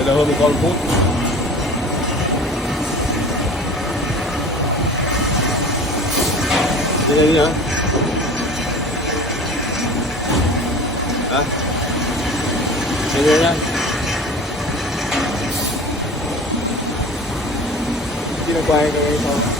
Dalawa mo kalpot. Tingnan niya. Ha? Tingnan niya. Hindi na kaya kayo ito.